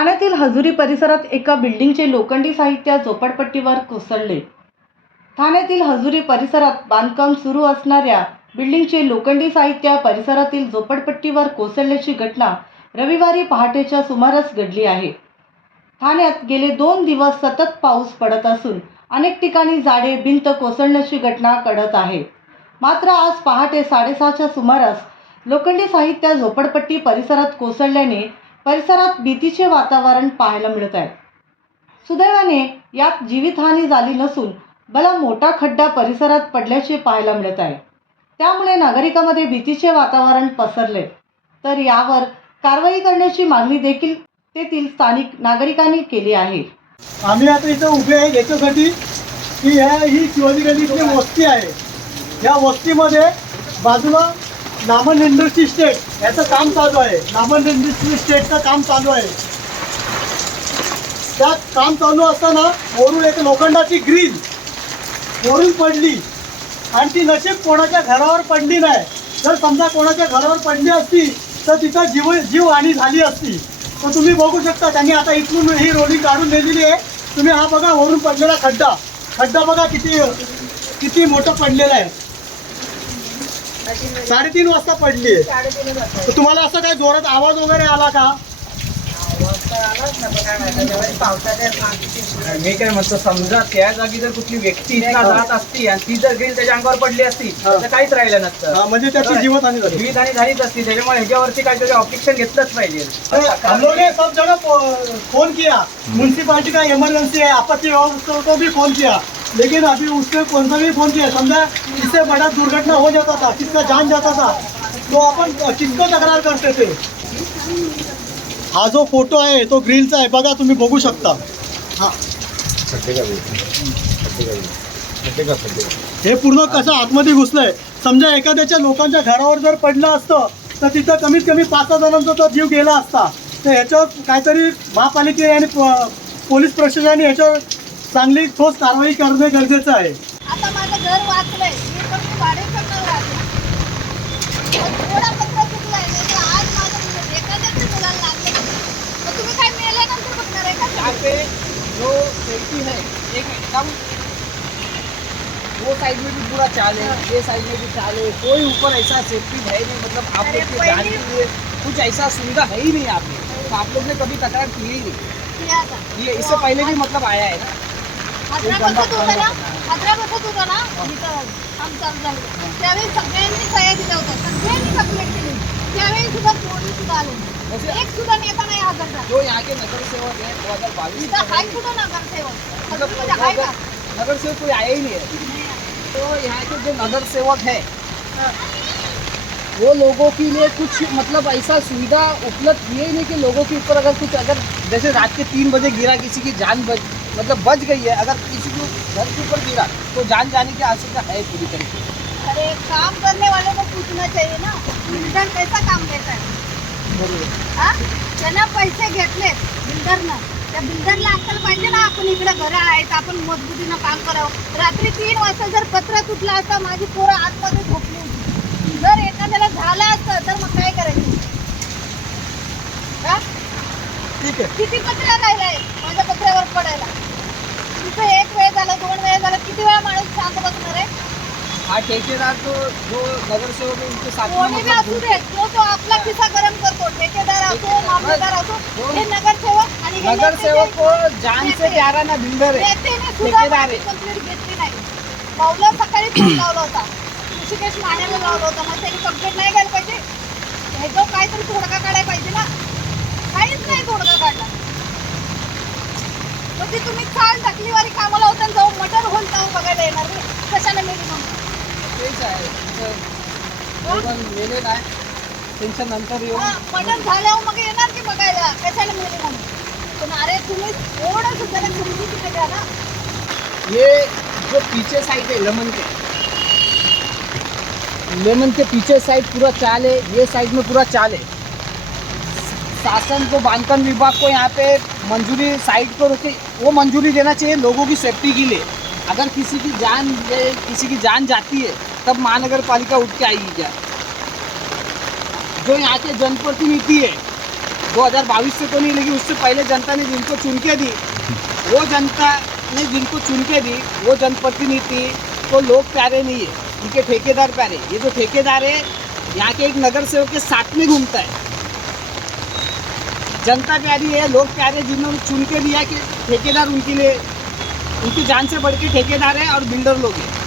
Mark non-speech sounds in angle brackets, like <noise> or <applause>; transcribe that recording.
ठाण्यातील हजुरी परिसरात एका बिल्डिंगचे लोखंडी साहित्य झोपडपट्टीवर कोसळले. ठाण्यातील हजुरी परिसरात बांधकाम सुरू असणाऱ्या बिल्डिंगचे लोखंडी साहित्य परिसरातील झोपडपट्टीवर कोसळल्याची घटना रविवारी पहाटेच्या सुमारास घडली आहे. ठाण्यात गेले दोन दिवस सतत पाऊस पडत असून अनेक ठिकाणी झाडे भिंत कोसळण्याची घटना घडत आहे. मात्र आज पहाटे साडेसहाच्या सुमारास लोखंडी साहित्य झोपडपट्टी परिसरात कोसळल्याने परिसरात भीतीचे वातावरण पाहायला मिळत आहे. सुदैवाने यात जीवितहानी झाली नसून भला मोठा खड्डा परिसरात पडल्याचे पाहायला मिळत आहे. त्यामुळे नागरिकांमध्ये भीतीचे वातावरण पसरले. तर यावर कारवाई करण्याची मागणी देखील तेथील स्थानिक नागरिकांनी केली आहे. आम्ही आता इथं उभे आहे याच्यासाठी की ह्या ही शिवाजी गल्लीतली वस्ती आहे. या वस्तीमध्ये बाजूला नामन इंडस्ट्री स्टेट याचं काम चालू आहे. नामन इंडस्ट्री स्टेटचं काम चालू आहे. त्यात काम चालू असताना वरून एक लोखंडाची ग्रील वरून पडली. आणि ती नशीब कोणाच्या घरावर पडली नाही. जर समजा कोणाच्या घरावर पडली असती तर तिचा जीव जीवहानी झाली असती. तर तुम्ही बघू शकता त्यांनी आता इथून ही रोलिंग काढून नेलेली आहे. तुम्ही हा बघा वरून पडलेला खड्डा. खड्डा बघा किती किती मोठं पडलेला आहे. साडेतीन वाजता पडली. आहे तर तुम्हाला असं काय जोरात आवाज वगैरे आला का? मी काय म्हणतो समजा त्या जागी जर कुठली व्यक्ती इथला जात असती आणि ती जर गेली त्याच्या अंगावर पडली असती हा. तर काहीच राहिलं नसतं. हा, म्हणजे त्याची जीवतहानी झाली. जीवितहानी झालीच असती. त्याच्यामुळे ह्याच्यावरती काहीतरी ऑब्जेक्शन घेतलंच पाहिजे. सब फो- फोन किया. म्यूनसिपालिटी का इमरजेंसी है आपत्ति व्यवस्था को भी फोन किया. लेकिन अभी उसने कौन सा भी फोन किया समझा? इससे बड़ा दुर्घटना हो जाता था किसका जान जाता था? तो अपन किसको तक्रार करते थे? हा जो फोटो आहे तो ग्रिलचा आहे बघा तुम्ही बघू शकता। हा। हे पूर्ण कसं आतमध्ये घुसलंय? समजा एखाद्याच्या लोकांच्या घरावर जर पडलं असतं तर तिथं कमीत कमी पाच सहा जणांचा तो जीव गेला असता. तर ह्याच्यावर काहीतरी महापालिके आणि पोलीस प्रशासनाने ह्याच्यावर चांगली ठोस कारवाई करणे गरजेचं आहे. आता माझं घर वाचलंय. मी पण मी भाडे करणार राहते पण थोडा पत्र चुकलाय नाही तर आज माझं मुलं- एखाद्याच मुलाला लागलं तर तुम्ही काय मेल्यानंतर बघणार आहे यहाँ का? पे जो सेफ्टी है एक एकदम वो साइड में भी पूरा चाल है. ये साइड में भी चाल. है कोई ऊपर ऐसा सेफ्टी है नहीं मतलब आप लोग के जान के लिए कुछ ऐसा सुविधा है ही नहीं आप में. तो आप लोग ने कभी तकरार की ही नहीं. ये इससे पहले भी मतलब आया है ना? हादरा एक बंदा बसत होता ना पडला. हादरा ना इथं काम चालू झालं त्यावेळी सगळ्यांनी सह्या दिल्या होत्या. सगळ्यांनी कंप्लेंट केली. त्यावेळी सुद्धा पोलीस सुद्धा आले. एक सुद्धा नेता नाही हादरला जो यहाँ के नगर सेवक है दो हज़ार बाईस इथं हाय कुठं नगरसेवक. हजूरमध्ये हाय का? नगर सेवक कोई आया ही नहीं. है तो यहाँ के जो नगर सेवक है वो लोगों के लिए कुछ मतलब ऐसा सुविधा उपलब्ध किए ही नहीं कि लोगों के ऊपर अगर कुछ अगर जैसे रात के तीन बजे गिरा किसी की जान बच मतलब बच गई है। अगर किसी को घर के ऊपर गिरा तो जान जाने की आशंका है पूरी तरीके से। अरे काम करने वालों को पूछना चाहिए ना। बिल्डर कैसा काम देता है? त्यानं पैसे घेतले बिल्डरनं त्या बिल्डरला अक्कल पाहिजे ना आपण इकडे घरं आहेत आपण मजबुतीनं काम करावं. रात्री तीन वाजता जर पत्र तुटलं असतं माझी पोरं आतमध्ये झोपली होती. जर एखाद्याला झालं असतं तर मग काय करायचं हा? ठीक आहे किती पत्र राहिलाय माझ्या पत्र्यावर पडायला तिथं एक वेळ झालं दोन वेळ झालं किती वेळा माणूस शांत बसणार आहे हाँ ठेकेदार तो जो नगर सेवक है उनके साथ में कोणी बी असू मतलब दे जो तो आपला खिसा गरम करतो. ठेकेदार असो मामलेदार असो हे. नगरसेवक आणि हे को जान से प्यारा ना है सुद्धा ठेकेदार आहे. कंप्लेंट घेतली नाही. भाऊला सकाळी <coughs> फोन लावला होता. ऋषिकेश मानेला लावला होता. मग त्यांनी कंप्लेंट नाही घ्यायला पाहिजे. हे जो काहीतरी तोडगा काढायला पाहिजे ना. काहीच नाही तोडगा काढला. ती तुम्ही चाल टकलीवारी कामाला होता आणि जाऊन मटर होल जाऊन बघायला येणार नाही. आहे. नाही त्यांच्या नंतर मटण झाल्यावर मग येणार की बघायला? कशाला म्हणून? पण अरे तुम्ही थोडं सुद्धा समजून तिथे द्या ना. ये जो पीछे साइड है लेमन के लेमन के पीछे साइड पूरा चाल है ये साइड में पूरा चाल है शासन को बांधकाम विभाग को यहाँ पे मंजूरी साइड को रोके वो मंजूरी देना चाहिए लोगों की सेफ्टी के लिए. अगर किसी की जान किसी की जान जाती है, तब महानगर पालिका उठ के आएगी क्या? जो यहाँ के जनप्रतिनिधि है 2022 से तो नहीं, लेकिन उससे पहले जनता ने जिनको चुन के दी, वो जनता ने जिनको चुन के दी, वो जनप्रतिनिधि को लोग प्यारे नहीं है उनके ठेकेदार प्यारे। ये जो ठेकेदार है, यहाँ के एक नगर सेवक के साथ में घूमता है। जनता प्यारी है, लोग प्यारे, जिन्होंने चुन के दिया कि ठेकेदार उनके लिए उनकी जान से बढ़ के ठेकेदार है और बिल्डर लोग हैं।